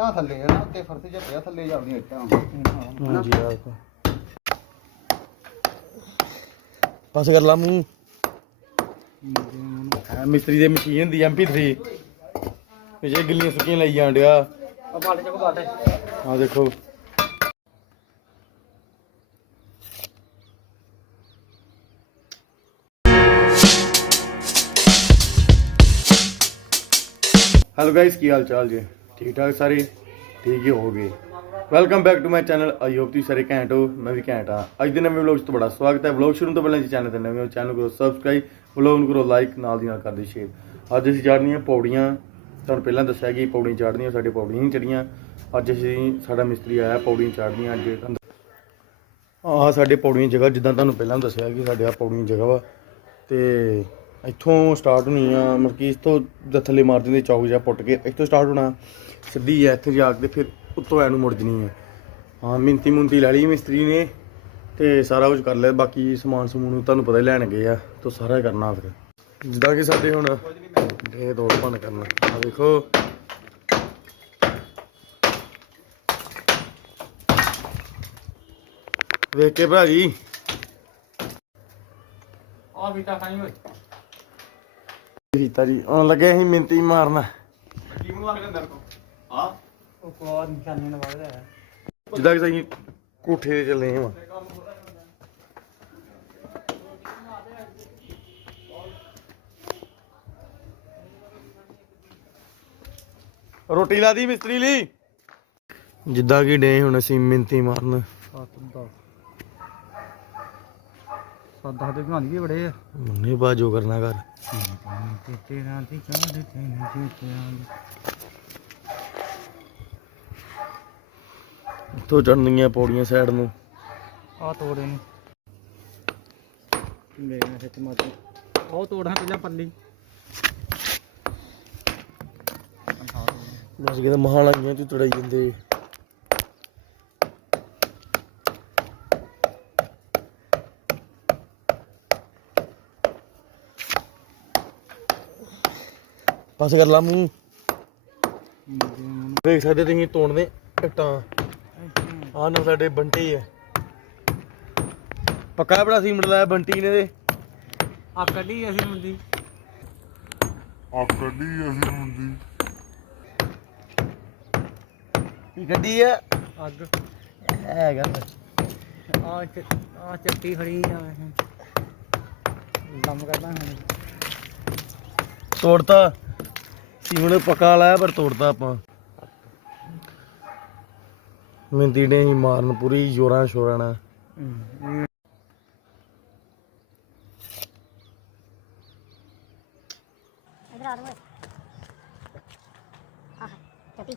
ਇੱਟਾਂ ਥੱਲੇ ਆ ਨਾ ਉੱਤੇ ਫਰਸ਼ ਜਿਹਾ ਪਿਆ ਥੱਲੇ ਜਾਂਦੀਆਂ ਇੱਟਾਂ ਹਾਂਜੀ ਦੇਖੋ। ਪਾਸ ਕਰ ਲਾ ਮੂੰਹ। ਹੈ ਮਿਸਤਰੀ ਦੇ ਮਸ਼ੀਨ ਦੀ MP3 ਇਹ ਜੇ ਗਿੱਲੀਆਂ ਸੁੱਕੀਆਂ ਲਈ ਜਾਣ ਡਿਆ। ਆ ਬਾਟੇ ਚੱਕੋ ਬਾਟੇ ਆ ਦੇਖੋ। ਹੈਲੋ ਗਾਇਸ ਕੀ ਹਾਲ ਚਾਲ ਜੀ? ਠੀਕ ਠਾਕ ਸਾਰੇ? ਠੀਕ ਹੀ ਹੋਗੇ welcome back to my channel ਆਈ ਤੁਸੀਂ ਸਾਰੇ ਘੈਂਟ ਹੋ। ਮੈਂ ਵੀ ਘੈਂਟ ਹਾਂ। ਅੱਜ ਦੇ ਨਵੇਂ ਵਲੌਗ 'ਚ ਤੁਹਾਡਾ ਸਵਾਗਤ ਹੈ। ਵਲੌਗ ਸ਼ੁਰੂ ਤੋਂ ਪਹਿਲਾਂ ਜੀ ਚੈਨਲ ਤੇ ਨਵੇਂ ਹੋ ਚੈਨਲ ਕਰੋ ਸਬਸਕ੍ਰਾਈਬ ਵਲੌਗ ਨੂੰ ਕਰੋ ਲਾਈਕ ਨਾਲ ਦੀ ਨਾਲ ਕਰਦੇ ਸ਼ੇਅਰ ਅੱਜ ਅਸੀਂ ਚੜ੍ਹਨੀਆਂ ਪੌੜੀਆਂ। ਤੁਹਾਨੂੰ ਪਹਿਲਾਂ ਦੱਸਿਆ ਕਿ ਪੌੜੀਆਂ ਚੜ੍ਹਨੀਆਂ, ਸਾਡੇ ਪੌੜੀਆਂ ਨਹੀਂ ਚੜੀਆਂ ਅੱਜ ਅਸੀਂ, ਸਾਡਾ ਮਿਸਤਰੀ ਆਇਆ, ਪੌੜੀਆਂ ਚੜ੍ਹਨੀਆਂ ਅੱਜ। ਆਹ ਸਾਡੇ ਪੌੜੀਆਂ ਜਗ੍ਹਾ, ਜਿੱਦਾਂ ਤੁਹਾਨੂੰ ਪਹਿਲਾਂ ਦੱਸਿਆ ਕਿ ਸਾਡੇ ਆ ਪੌੜੀਆਂ ਜਗ੍ਹਾ ਵਾ। ਤੇ ਇੱਥੋਂ ਸਟਾਰਟ ਹੋਣੀ ਆ, ਮਤਲਬ ਕਿ ਇਸ ਤੋਂ ਥੱਲੇ ਮਾਰ ਦਿੰਦੇ ਚੌਕ ਜਿਹਾ ਪੁੱਟ ਕੇ, ਇੱਥੋਂ ਸਟਾਰਟ ਹੋਣਾ, ਸਿੱਧੀ ਆ ਇੱਥੇ ਜਾ ਕੇ ਫਿਰ ਉੱਤੋਂ ਐ ਨੂੰ ਮੁੜ ਜਣੀ ਆ। ਹਾਂ, ਮਿੰਤੀ ਮੁੰਤੀ ਲੈ ਲਈ ਮਿਸਤਰੀ ਨੇ ਤੇ ਸਾਰਾ ਕੁਝ ਕਰ ਲਿਆ, ਬਾਕੀ ਸਮਾਨ ਸਮੂਨ ਤੁਹਾਨੂੰ ਪਤਾ ਹੀ ਲੈਣ ਗਏ ਆ, ਤੋਂ ਸਾਰਾ ਕਰਨਾ ਫਿਰ। ਜਿੱਦਾਂ ਕਿ ਸਾਡੇ ਹੁਣ ਇਹ ਦੋ ਭੰਨ ਕਰਨਾ ਆ ਦੇਖੋ। ਵੇਖ ਕੇ ਭਰਾ ਜੀ। ਆ ਬੀਟਾ ਖਾਈ ਓਏ। ਕੀਤਾ ਜੀ। ਆਉਣ ਲੱਗੇ ਅਸੀਂ ਮਿੰਤੀ ਮਾਰਨਾ। ਕਿਉਂ ਲੱਗ ਅੰਦਰ ਤੋਂ? ਆ ਉਹ ਕੋਲ ਨਿਸ਼ਾਨੇ ਲਵਾ ਰਿਹਾ। ਹੈ ਜਿੱਦਾਂ ਕਿ ਅਸੀਂ ਕੋਠੇ ਤੇ ਚੱਲੇ ਹਾਂ। ਰੋਟੀ ਲਾਦੀ ਮਿਸਤਰੀ ਲਈ। ਜਿੱਦਾਂ ਕਿ ਡੇ ਹੁਣ ਅਸੀਂ ਮਿੰਤੀ ਮਾਰਨ। ਸਾਦਾ ਤੇ ਭਾਂਦੀ ਬੜੇ ਆ। ਮੰਨੇ ਬਾਜੋ ਕਰਨਾ ਕਰ ਤੇਰਾ ਦੀ ਚਾਹ ਦੇ ਤੈਨੂੰ ਜੇ ਤੇਰਾ ਤੋਂ ਚੜਨੀਆਂ ਪੌੜੀਆਂ ਸਾਈਡ ਨੂੰ। ਆ ਤੋੜੇ ਨੇ। ਮੇਰਾ ਹੈ ਟਮਾਟਰ ਉਹ ਤੋੜਾਂ ਪਹਿਲਾਂ ਪੱਲੀ। ਬਸ ਕਿਤੇ ਮਹਾਲਾਂ ਗਈਆਂ ਤੂੰ ਤੜਾਈ ਜਾਂਦੇ। ਪਾਸ ਕਰ ਲਾ ਮੂੰਹ। ਦੇਖ ਸਕਦੇ ਤੁਸੀਂ ਤੋੜਦੇ ਇੱਟਾਂ। ਆਹ ਨਾ ਸਾਡੇ ਬੰਟੀ ਹੈ ਪੱਕਾ ਬੜਾ ਸੀਮਟ ਲਾਇਆ ਬੰਟੀ ਨੇ ਦੇ। ਆ ਕੱਢੀ ਅਸੀਂ ਮੁੰਦੀ ਕੀ ਗੱਡੀ ਹੈ ਅੱਗ। ਹੈਗਾ ਆ ਆ ਚੱਟੀ ਖੜੀ ਆ ਦਮ ਕਰਦਾ ਹੁਣ। ਤੋੜਤਾ। ਸੀਮਣ ਪੱਕਾ ਲਾਇਆ ਪਰ ਤੋੜਦਾ ਆਪਾਂ। ਮਿੰਦੀ ਨੇ ਹੀ ਮਾਰਨ ਪੂਰੀ, ਜੋਰਾਂ ਸ਼ੋਰਾਂ ਨਾਲ। ਇਧਰ ਆ ਰੋ ਆਹ ਚੱਟੀ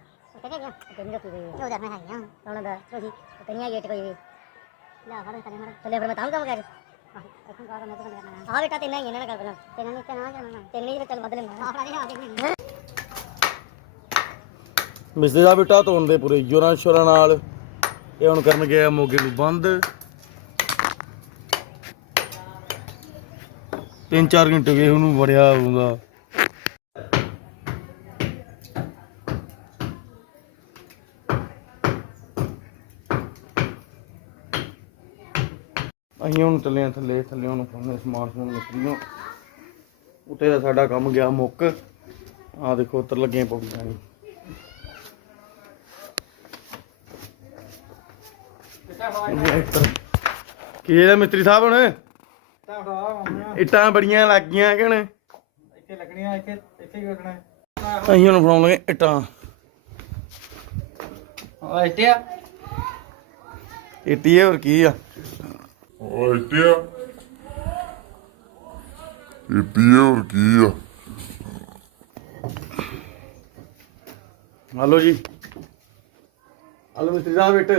ਕਿੱਥੇ ਗਿਆ ਤੇ ਨਹੀਂ ਰੁਕੀ ਗਈ ਉਹ ਦਰ ਮੈਂ ਹੈ ਹਾਂ ਉਹਨਾਂ ਦਾ ਤੁਸੀਂ ਕਨੀਆਂ ਗੇਟ ਕੋਈ ਵੀ ਲੈ ਫੜ ਆ ਬੇਟਾ ਤੈਨਾਂ ਹੀ ਇਹਨਾਂ ਨਾਲ ਗੱਲ ਕਰਨਾ ਤੈਨਾਂ ਨੇ ਤੈਨਾਂ ਜਾਣਾ ਤੈਨੂੰ ਹੀ ਚੱਲ ਵੱਧ ਲੈਣਾ ਆਪਣਾ ਜੀ ਹਾਂ ਦੇਖਣੀ ਮਿਸਤਰੀ ਦਾ ਬਿਟਾ ਤੋੜਦੇ ਪੂਰੇ ਜੋਰਾਂ ਸ਼ੋਰਾਂ ਨਾਲ। ਇਹ ਹੁਣ ਕਰਨ ਗਿਆ ਮੋਗੇ ਨੂੰ ਬੰਦ। ਤਿੰਨ ਚਾਰ ਘੰਟੇ ਗਏ, ਉਹਨੂੰ ਵੜਿਆ ਹੋਊਗਾ ਅਸੀਂ ਹੁਣ ਚੱਲੇ ਆਂ ਥੱਲੇ ਥੱਲੇ ਹੁਣ ਪਾਉਂਦੇ ਸਮਾਨ ਸਮੂਨ ਨੂੰ ਉੱਤੇ ਦਾ ਸਾਡਾ ਕੰਮ ਗਿਆ ਮੁੱਕ। ਆ ਦੇਖੋ ਉੱਤਰ ਲੱਗੇ ਪੌੜੀਆਂ ਨੂੰ ਕੀ ਇਹਦਾ ਮਿਸਤਰੀ ਸਾਹਿਬ ਹੁਣ? ਇੱਟਾਂ ਬੜੀਆਂ ਲੱਗ ਗਈਆਂ ਕਿ ਹੁਣ? ਇੱਥੇ ਲੱਗਣੀਆਂ ਇੱਥੇ ਇੱਥੇ ਹੀ ਲੱਗਣਾ। ਅਸੀਂ ਹੁਣ ਬਣਾਉਣ ਲੱਗੇ ਇੱਟਾਂ। ਆ ਇੱਟਿਆ? ਇੱਟੀ ਹੈ ਹੋਰ ਕੀ ਆ? ਆ। ਹਲੋ ਜੀ। ਹਲੋ ਮਿਸਤਰੀ ਸਾਹਿਬ ਇੱਟ।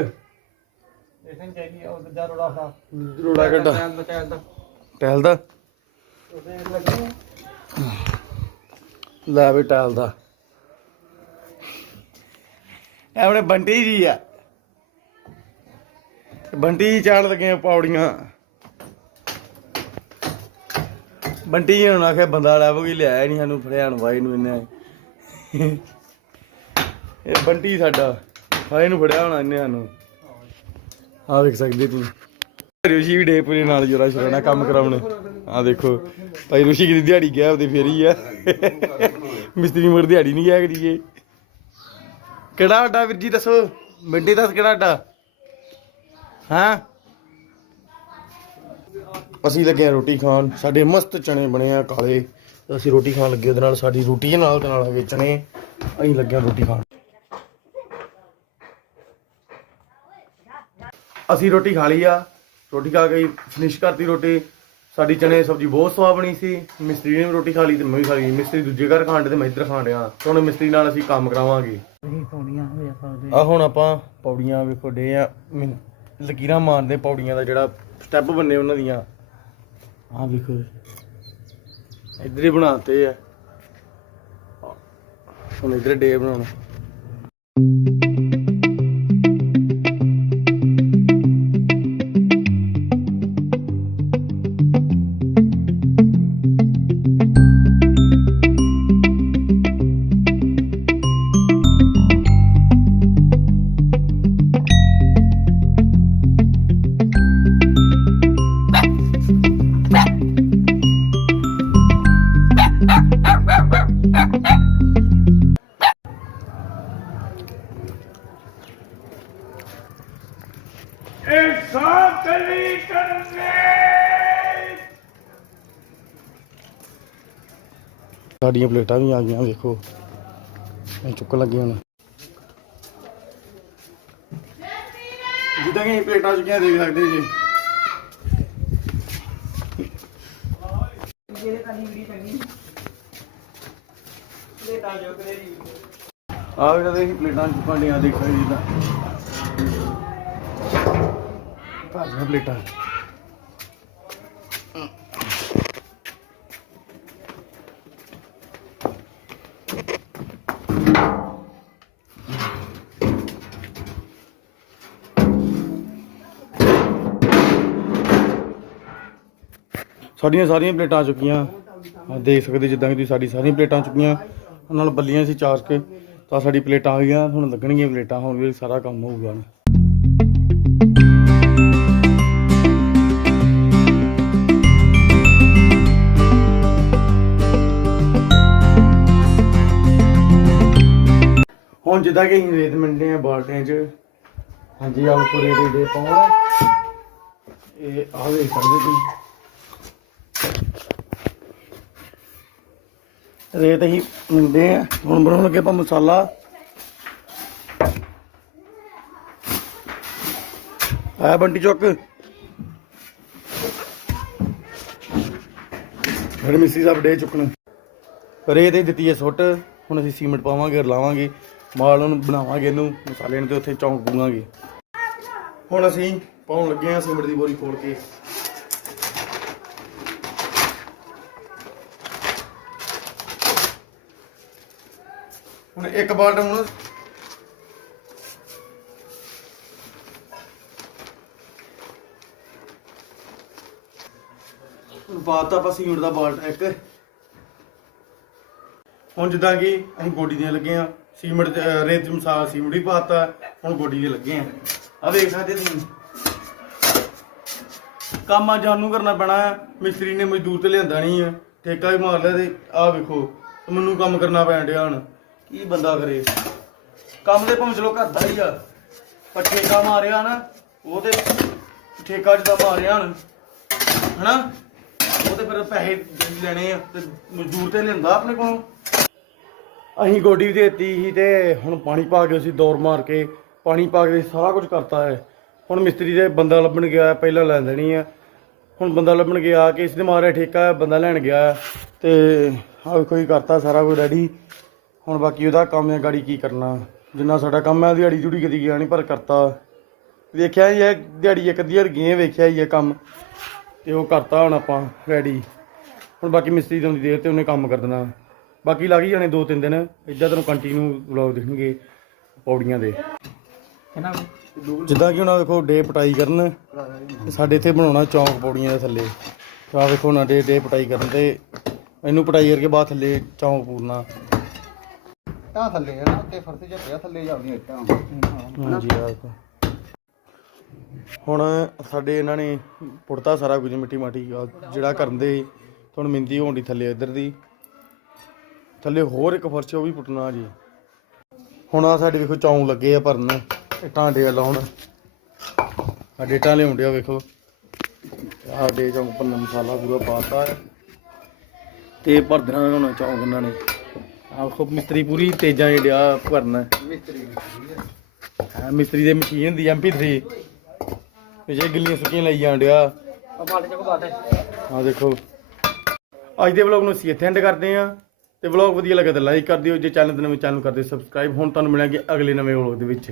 ਨੂੰ ਚਾਹੀਦੀ ਆ ਉਹ ਦੂਜਾ ਰੋੜਾ ਫੜਾ। ਰੋੜਾ ਕੱਢਾ ਟਾਈਮ ਦਾ ਟਾਈਮ ਦਾ। ਟੈਲ ਦਾ? ਉਹਦੇ ਲੱਗੀ ਲੈ ਵੀ ਟੈਲ ਦਾ। ਇਹ ਆਪਣੇ ਬੰਟੀ ਜੀ ਆ। ਬੰਟੀ ਜੀ ਚਾੜ ਲੱਗੇ ਆ ਪੌੜੀਆਂ। ਬੰਟੀ ਹੁਣ ਆਖਿਆ ਬੰਦਾ ਲੈਵੋ ਕੀ ਲਿਆਇਆ ਨਹੀਂ ਸਾਨੂੰ ਫੜਿਆ ਨੂੰ ਨੂੰ ਇਹਨੇ ਇਹ ਬੰਟੀ ਸਾਡਾ ਹਾਏ ਨੂੰ ਫੜਿਆ ਹੋਣਾ ਇਹਨੇ ਸਾਨੂੰ। ਆ ਵੇਖ ਸਕਦੇ ਤੂੰ। ਰੁਸ਼ੀ ਵੀ ਡੇਪੂਰੇ ਨਾਲ ਜੋਰਾ ਸ਼ਰਾਣਾ ਕੰਮ ਕਰਾਉਣ। ਆ ਦੇਖੋ, ਭਾਈ ਰੁਸ਼ੀ ਦੀ ਦਿਹਾੜੀ ਗਿਆ, ਉਹਦੇ ਹੀ ਆ। ਮਿਸਤਰੀ ਮਰ ਦਿਹਾੜੀ ਨਹੀਂ ਗਿਆ ਕਰੀਏ ਕਿਹੜਾ ਅੱਡਾ ਵੀਰ ਜੀ ਦੱਸੋ? ਮਿੰਟੀ ਦੱਸ ਕਿਹੜਾ ਅੱਡਾ? ਹਾਂ? ਅਸੀਂ ਲੱਗੇ ਆ ਰੋਟੀ ਖਾਣ। ਸਾਡੇ ਮਸਤ ਚਣੇ ਬਣੇ ਆ ਕਾਲੇ। ਅਸੀਂ ਰੋਟੀ ਖਾਣ ਲੱਗੇ ਉਹਦੇ ਨਾਲ ਸਾਡੀ ਰੋਟੀ ਨਾਲ ਦੇ ਨਾਲ ਹੈਗੇ ਚਣੇ ਅਸੀਂ ਲੱਗੇ ਆ ਰੋਟੀ ਖਾਣ। ਅਸੀਂ ਰੋਟੀ ਖਾ ਲਈ ਆ। ਰੋਟੀ ਖਾ ਕੇ ਫਿਨਿਸ਼ ਕਰਤੀ ਰੋਟੀ। ਸਾਡੀ ਚਨੇ ਸਬਜ਼ੀ ਬਹੁਤ ਸਵਾਦ ਬਣੀ ਸੀ। ਮਿਸਤਰੀ ਨੇ ਵੀ ਰੋਟੀ ਖਾ ਲਈ ਤੇ ਮੈਂ ਵੀ ਖਾ ਲਈ। ਮਿਸਤਰੀ ਦੂਜੇ ਘਰ ਖਾਣ ਤੇ ਮੈਂ ਇੱਧਰ ਖਾਣ ਤੇ ਹੁਣ ਮਿਸਤਰੀ ਨਾਲ ਅਸੀਂ ਕੰਮ ਕਰਾਵਾਂਗੇ। ਨਹੀਂ ਪੌੜੀਆਂ ਹੋਇਆ ਸਕਦੇ ਆ ਹੁਣ ਆਪਾਂ ਪੌੜੀਆਂ ਵੇਖੋ ਡੇ ਆ। ਲਕੀਰਾਂ ਮਾਰਦੇ ਪੌੜੀਆਂ ਦਾ ਜਿਹੜਾ ਸਟੈਪ ਬੰਨੇ ਉਹਨਾਂ ਦੀਆਂ। ਆ ਵੇਖੋ। ਇੱਧਰ ਹੀ ਬਣਾਤੇ ਆ। ਹੁਣ ਇੱਧਰ ਡੇ ਬਣਾਉਣਾ। ਸਾਡੀਆਂ ਪਲੇਟਾਂ ਵੀ ਆ ਗਈਆਂ, ਵੇਖੋ। ਇਹ ਚੁੱਕ ਲੱਗੇ ਹੁਣ। ਜਿੱਦਾਂ ਕਿ ਪਲੇਟਾਂ ਚੁੱਕੀਆਂ ਦੇਖ ਸਕਦੇ ਜੀ। ਆ ਵੀ ਤਾਂ ਪਲੇਟਾਂ ਚੁੱਕਾਂ ਡੀਆਂ ਦੇਖ ਸਕਦੇ ਜਿੱਦਾਂ। ਭਾਜੀਆਂ ਪਲੇਟਾਂ। ਸਾਡੀਆਂ ਸਾਰੀਆਂ ਪਲੇਟਾਂ ਆ ਚੁੱਕੀਆਂ। ਆ ਦੇਖ ਸਕਦੇ ਜਿੱਦਾਂ ਕਿ ਤੁਸੀਂ ਸਾਡੀ ਸਾਰੀਆਂ ਪਲੇਟਾਂ ਆ ਚੁੱਕੀਆਂ। ਉਹਨਾਂ ਨਾਲ ਬੱਲੀਆਂ ਸੀ ਚਾਰ ਕੇ, ਤਾਂ ਸਾਡੀ ਪਲੇਟਾਂ ਆ ਗਈਆਂ, ਹੁਣ ਲੱਗਣਗੀਆਂ ਪਲੇਟਾਂ, ਹੁਣ ਵੀ ਸਾਰਾ ਕੰਮ ਹੋਊਗਾ ਹੁਣ। ਜਿੱਦਾਂ ਕਿ ਅਸੀਂ ਰੇਤ ਮਿੰਡੇ ਆ ਬਾਲਟੀਆਂ 'ਚ ਹਾਂਜੀ ਆਹ ਪੂਰੇ ਦੇ ਦੇ ਪਾਉਣ। ਇਹ ਆ ਵੇਖ ਤੁਸੀਂ। ਰੇਤ ਅਸੀਂ ਮਿੰਦੇ ਆ ਹੁਣ ਬਣਾਉਣ ਲੱਗੇ ਆਪਾਂ ਮਸਾਲਾ। ਆ ਬੰਟੀ ਚੁੱਕ। ਫਿਰ ਮਿਸੀ ਸਾਹਿਬ ਡੇ ਚੁੱਕਣ। ਰੇਤ ਹੀ ਦਿੱਤੀ ਹੈ ਸੁੱਟ। ਹੁਣ ਅਸੀਂ ਸੀਮੈਂਟ ਪਾਵਾਂਗੇ, ਰਲਾਵਾਂਗੇ। ਮਾਲ ਨੂੰ ਬਣਾਵਾਂਗੇ ਇਹਨੂੰ, ਮਸਾਲੇ ਨੂੰ ਤੇ ਉੱਥੇ ਚੌਂਕ ਪੂਵਾਂਗੇ ਹੁਣ ਅਸੀਂ ਪਾਉਣ ਲੱਗੇ ਆ ਸੀਮੈਂਟ ਦੀ ਬੋਰੀ ਖੋਲ ਕੇ। ਹੁਣ ਇੱਕ ਬਾਲਟ ਹੁਣ ਹੁਣ ਪਾਤਾ ਆਪਾਂ ਸੀਮੈਂਟ ਦਾ ਬਾਲਟ ਇੱਕ। ਹੁਣ ਜਿੱਦਾਂ ਕਿ ਅਸੀਂ ਗੋਡੀ ਦੇ ਲੱਗੇ ਆ ਸੀਮੈਂਟ ਤੇ, ਅਹ, ਰੇਤ ਮਸਾਲਾ ਸੀਮੈਂਟ ਹੀ ਪਾਤਾ ਹੁਣ ਗੋਡੀ ਦੇ ਲੱਗੇ ਆ। ਆ ਵੇਖ ਸਕਦੇ ਤੁਸੀਂ। ਕੰਮ ਆ ਜਾਨੂੰ ਕਰਨਾ ਪੈਣਾ ਹੈ ਮਿਸਤਰੀ ਨੇ ਮਜ਼ਦੂਰ ਤੇ ਲਿਆਂਦਾ ਨਹੀਂ ਆ ਠੇਕਾ ਵੀ ਮਾਰ ਲਿਆ ਤੇ ਆ ਵੇਖੋ ਮੈਨੂੰ ਕੰਮ ਕਰਨਾ ਪੈਣ ਡਿਆ ਹੁਣ। ਕੀ ਬੰਦਾ ਕਰੇ? ਕੰਮ ਦੇ ਭਾਵੇਂ ਚਲੋ ਘਰ ਹੀ ਆ ਪਰ ਠੇਕਾ ਮਾਰਿਆ ਨਾ ਉਹ ਤੇ ਠੇਕਾ ਜਿੱਦਾਂ ਮਾਰਿਆ ਹੁਣ ਹਨਾ? ਉਹ ਤੇ ਫਿਰ ਪੈਸੇ ਲੈਣੇ ਆ ਤੇ ਮਜ਼ਦੂਰ ਤੇ ਲਿਆਂਦਾ ਆਪਣੇ ਕੋਲੋਂ। ਅਸੀਂ ਗੋਡੀ ਵੀ ਦੇਤੀ ਸੀ ਤੇ ਹੁਣ ਪਾਣੀ ਪਾ ਕੇ ਅਸੀਂ ਦੌਰ ਮਾਰ ਕੇ ਪਾਣੀ ਪਾ ਕੇ ਸਾਰਾ ਕੁਝ ਕਰਤਾ ਹੈ। ਹੁਣ ਮਿਸਤਰੀ ਦੇ ਬੰਦਾ ਲੱਭਣ ਗਿਆ ਪਹਿਲਾਂ ਲੈ ਦੇਣੀ ਆ। ਹੁਣ ਬੰਦਾ ਲੱਭਣ ਗਿਆ ਕਿ ਇਸ ਦੇ ਮਾਰੇ ਠੇਕਾ ਹੈ, ਬੰਦਾ ਲੈਣ ਗਿਆ ਤੇ ਆਹ ਕੋਈ ਕਰਤਾ ਸਾਰਾ ਕੁਝ ਰੈਡੀ ਹੁਣ ਬਾਕੀ ਉਹਦਾ ਕੰਮ ਹੈ ਗਾੜੀ ਕੀ ਕਰਨਾ। ਜਿੰਨਾ ਸਾਡਾ ਕੰਮ ਹੈ ਦਿਹਾੜੀ ਜੁੜੀ ਕਦੀ ਗਿਆ ਨਹੀਂ ਪਰ ਕਰਤਾ। ਵੇਖਿਆ ਇਹ ਦਿਹਾੜੀ ਇੱਕ ਅੱਧੀ ਵਾਰ ਗਏ ਵੇਖਿਆ ਹੀ ਇਹ ਕੰਮ। ਤੇ ਉਹ ਕਰਤਾ ਹੁਣ ਆਪਾਂ ਰੈਡੀ ਹੁਣ ਬਾਕੀ ਮਿਸਤਰੀ ਦੀ ਦੇਰ ਤੇ ਉਹਨੇ ਕੰਮ ਕਰ ਦੇਣਾ। ਬਾਕੀ ਲੱਗ ਹੀ ਜਾਣੇ ਦੋ ਤਿੰਨ ਦਿਨ। ਇੱਦਾਂ ਤੁਹਾਨੂੰ ਕੰਟੀਨਿਊ ਵਲੌਗ ਦਿਖਣਗੇ ਪੌੜੀਆਂ ਦੇ। ਜਿੱਦਾਂ ਕਿ ਹੁਣ ਆਹ ਵੇਖੋ ਡੇ ਪਟਾਈ ਕਰਨ ਤੇ ਸਾਡੇ ਇੱਥੇ ਬਣਾਉਣਾ ਚੌਂਕ ਪੌੜੀਆਂ ਦੇ ਥੱਲੇ। ਆ ਵੇਖੋ ਨਾ ਡੇ ਡੇ ਪਟਾਈ ਕਰਨ ਤੇ ਇਹਨੂੰ ਪਟਾਈ ਕਰਕੇ ਬਾਅਦ ਥੱਲੇ ਚੌਂਕ ਪੂਰਨਾ। ਤਾਂ ਥੱਲੇ ਹੈ ਨਾ ਉੱਤੇ ਫਰਸ਼ ਜਿਹਾ ਪਿਆ ਥੱਲੇ ਜਾਂਦੀਆਂ ਇੱਟਾਂ। ਹਾਂਜੀ ਆ ਵੇਖੋ। ਹੁਣ ਸਾਡੇ ਇਹਨਾਂ ਨੇ ਪੁੱਟਤਾ ਸਾਰਾ ਕੁਝ ਮਿੱਟੀ ਮਾਟੀ ਆਹ ਜਿਹੜਾ ਕਰਨ ਦੇ ਹੁਣ ਮਿੰਦੀ ਹੋਣ ਦੀ ਥੱਲੇ ਇੱਧਰ ਦੀ। ਥੱਲੇ ਹੋਰ ਇੱਕ ਫਰਸ਼ ਉਹ ਵੀ ਪੁੱਟਣਾ ਜੀ। ਹੁਣ ਆ ਸਾਡੇ ਵੇਖੋ ਚੌਂ ਲੱਗੇ ਆ ਭਰਨ। ਇੱਟਾਂ ਡੇ ਲਾਉਣ ਆ ਡੇਟਾ ਲਿਆਉਣ ਡਿਆ ਵੇਖੋ। ਆ ਡੇ ਚੌਂ ਪੰਨਾ ਮਸਾਲਾ ਪੂਰਾ ਪਾਤਾ ਤੇ ਭਰ ਦੇਣਾ ਹੁਣ ਚੌਂਕ ਇਹਨਾਂ ਨੇ? ਆ ਵੇਖੋ ਮਿਸਤਰੀ ਪੂਰੀ ਤੇਜ਼ਾਂ ਡਿਆ ਭਰਨਾ। ਮਿਸਤਰੀ ਹਾਂ ਮਿਸਤਰੀ ਦੇ ਮਸ਼ੀਨ ਹੁੰਦੀ MP3 ਪਿਛੇ ਗਿੱਲੀਆਂ ਸੁੱਕੀਆਂ ਲਈ ਜਾਣ ਡਿਆ। ਆ ਬਾਲਟੀ ਚੱਕੋ ਬਾਲਟੀ। ਆ ਦੇਖੋ। ਅੱਜ ਦੇ ਵਲੌਗ ਨੂੰ ਅਸੀਂ ਇੱਥੇ ਐਂਡ ਕਰਦੇ ਹਾਂ। ਤੇ ਵਲੌਗ ਵਧੀਆ ਲੱਗਾ ਤਾਂ ਲਾਈਕ ਕਰ ਦਿਓ, ਜੇ ਚੈਨਲ ਤੇ ਨਵੇਂ ਚੈਨਲ ਕਰਦੇ ਸਬਸਕ੍ਰਾਈਬ ਹੁਣ ਤੁਹਾਨੂੰ ਮਿਲਾਂਗੇ ਅਗਲੇ ਨਵੇਂ ਵਲੌਗ ਦੇ ਵਿੱਚ।